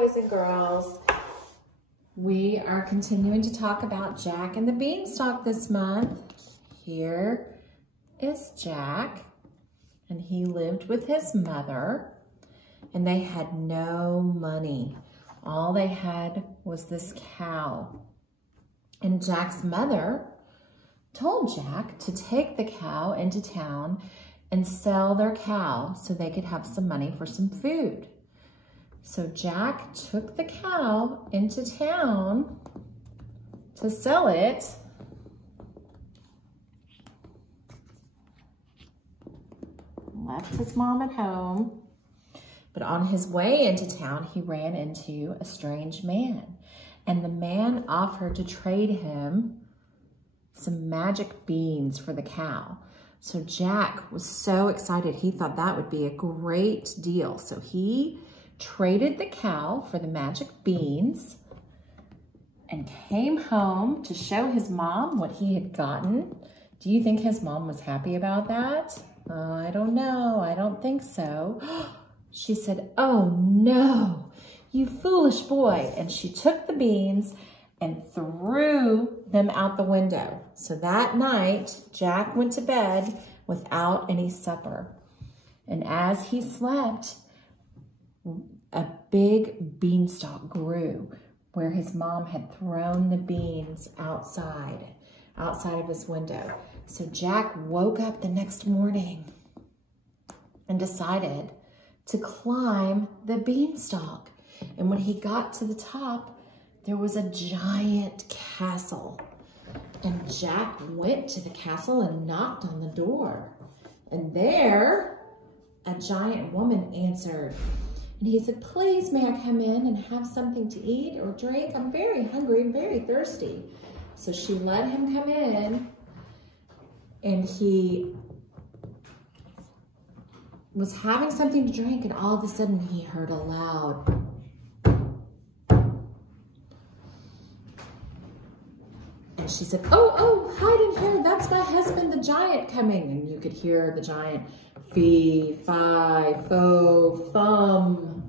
boys and girls. We are continuing to talk about Jack and the Beanstalk this month. Here is Jack, and he lived with his mother, and they had no money. All they had was this cow. And Jack's mother told Jack to take the cow into town and sell their cow so they could have some money for some food. So Jack took the cow into town to sell it. Left his mom at home. But on his way into town, he ran into a strange man. And the man offered to trade him some magic beans for the cow. So Jack was so excited. He thought that would be a great deal. So he traded the cow for the magic beans and came home to show his mom what he had gotten. Do you think his mom was happy about that? I don't know. I don't think so. She said, "Oh no, you foolish boy." And she took the beans and threw them out the window. So that night, Jack went to bed without any supper. And as he slept, a big beanstalk grew where his mom had thrown the beans outside of his window. So Jack woke up the next morning and decided to climb the beanstalk. And when he got to the top, there was a giant castle. And Jack went to the castle and knocked on the door. And there, a giant woman answered. And he said, "Please, may I come in and have something to eat or drink? I'm very hungry and very thirsty." So she let him come in, and he was having something to drink, and all of a sudden he heard a loud and she said, oh, hide in here. That's my husband, the giant, coming. And you could hear the giant, "Fee, fi, fo, fum.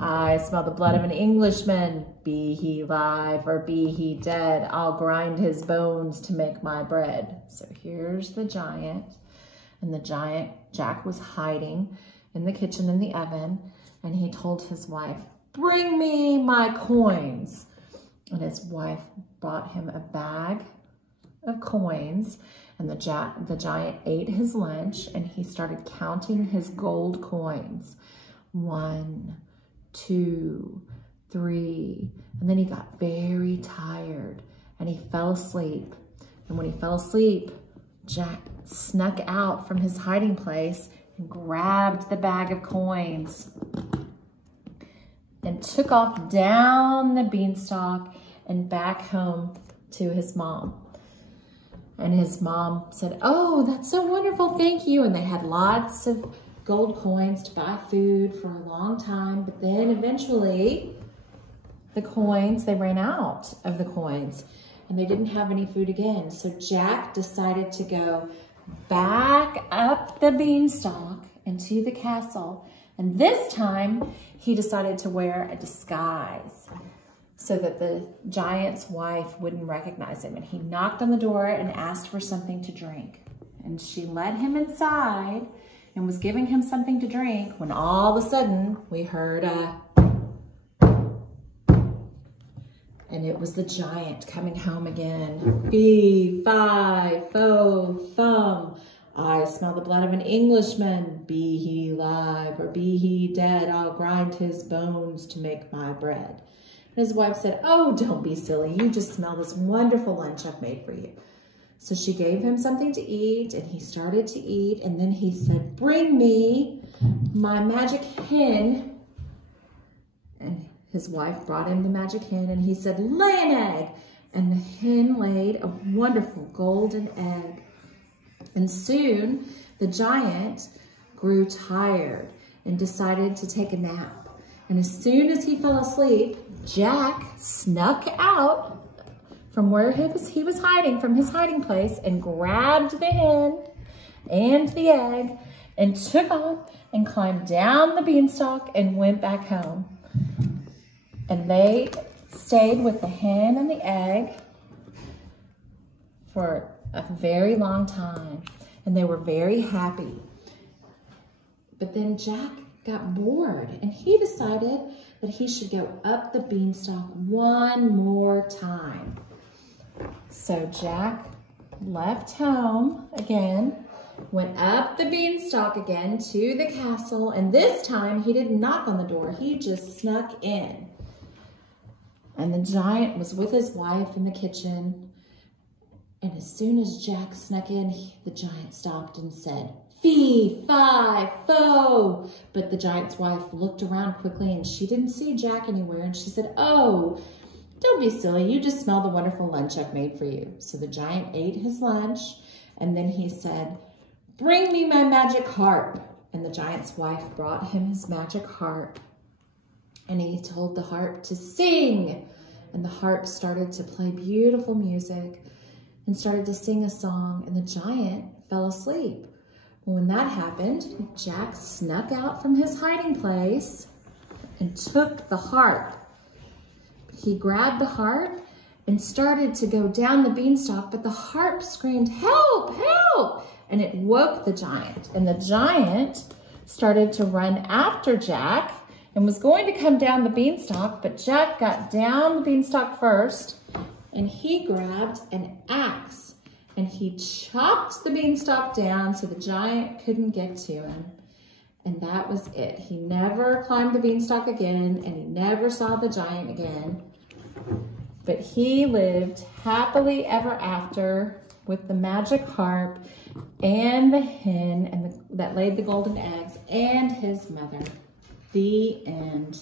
I smell the blood of an Englishman. Be he live or be he dead, I'll grind his bones to make my bread." So here's the giant. And the giant, Jack was hiding in the kitchen in the oven. And he told his wife, "Bring me my coins." And his wife brought him a bag of coins. And the giant ate his lunch, and he started counting his gold coins. 1, 2, 3. And then he got very tired and he fell asleep. And when he fell asleep, Jack snuck out from his hiding place and grabbed the bag of coins and took off down the beanstalk and back home to his mom. And his mom said, "Oh, that's so wonderful, thank you." And they had lots of gold coins to buy food for a long time. But then eventually the coins, they ran out of the coins and they didn't have any food again. So Jack decided to go back up the beanstalk into the castle. And this time he decided to wear a disguise so that the giant's wife wouldn't recognize him. And he knocked on the door and asked for something to drink. And she led him inside and was giving him something to drink when all of a sudden we heard and it was the giant coming home again. "Fee, fi, fo, fum. I smell the blood of an Englishman. Be he live or be he dead, I'll grind his bones to make my bread." And his wife said, "Oh, don't be silly. You just smell this wonderful lunch I've made for you." So she gave him something to eat, and he started to eat. And then he said, "Bring me my magic hen." And his wife brought him the magic hen, and he said, "Lay an egg." And the hen laid a wonderful golden egg. And soon the giant grew tired and decided to take a nap. And as soon as he fell asleep, Jack snuck out from where he was hiding, from his hiding place, and grabbed the hen and the egg and took off and climbed down the beanstalk and went back home. And they stayed with the hen and the egg for a very long time. And they were very happy. But then Jack got bored and he decided that he should go up the beanstalk one more time. So Jack left home again, went up the beanstalk again to the castle, and this time he didn't knock on the door, he just snuck in. And the giant was with his wife in the kitchen, and as soon as Jack snuck in, the giant stopped and said, "Fee, fi, fo." But the giant's wife looked around quickly and she didn't see Jack anywhere, and she said, "Oh, don't be silly, you just smell the wonderful lunch I've made for you." So the giant ate his lunch, and then he said, "Bring me my magic harp." And the giant's wife brought him his magic harp, and he told the harp to sing. And the harp started to play beautiful music and started to sing a song, and the giant fell asleep. Well, when that happened, Jack snuck out from his hiding place and took the harp. He grabbed the harp and started to go down the beanstalk, but the harp screamed, "Help, help!" And it woke the giant. And the giant started to run after Jack and was going to come down the beanstalk, but Jack got down the beanstalk first, and he grabbed an axe and he chopped the beanstalk down so the giant couldn't get to him. And that was it. He never climbed the beanstalk again, and he never saw the giant again. But he lived happily ever after with the magic harp and the hen that laid the golden eggs and his mother. The end.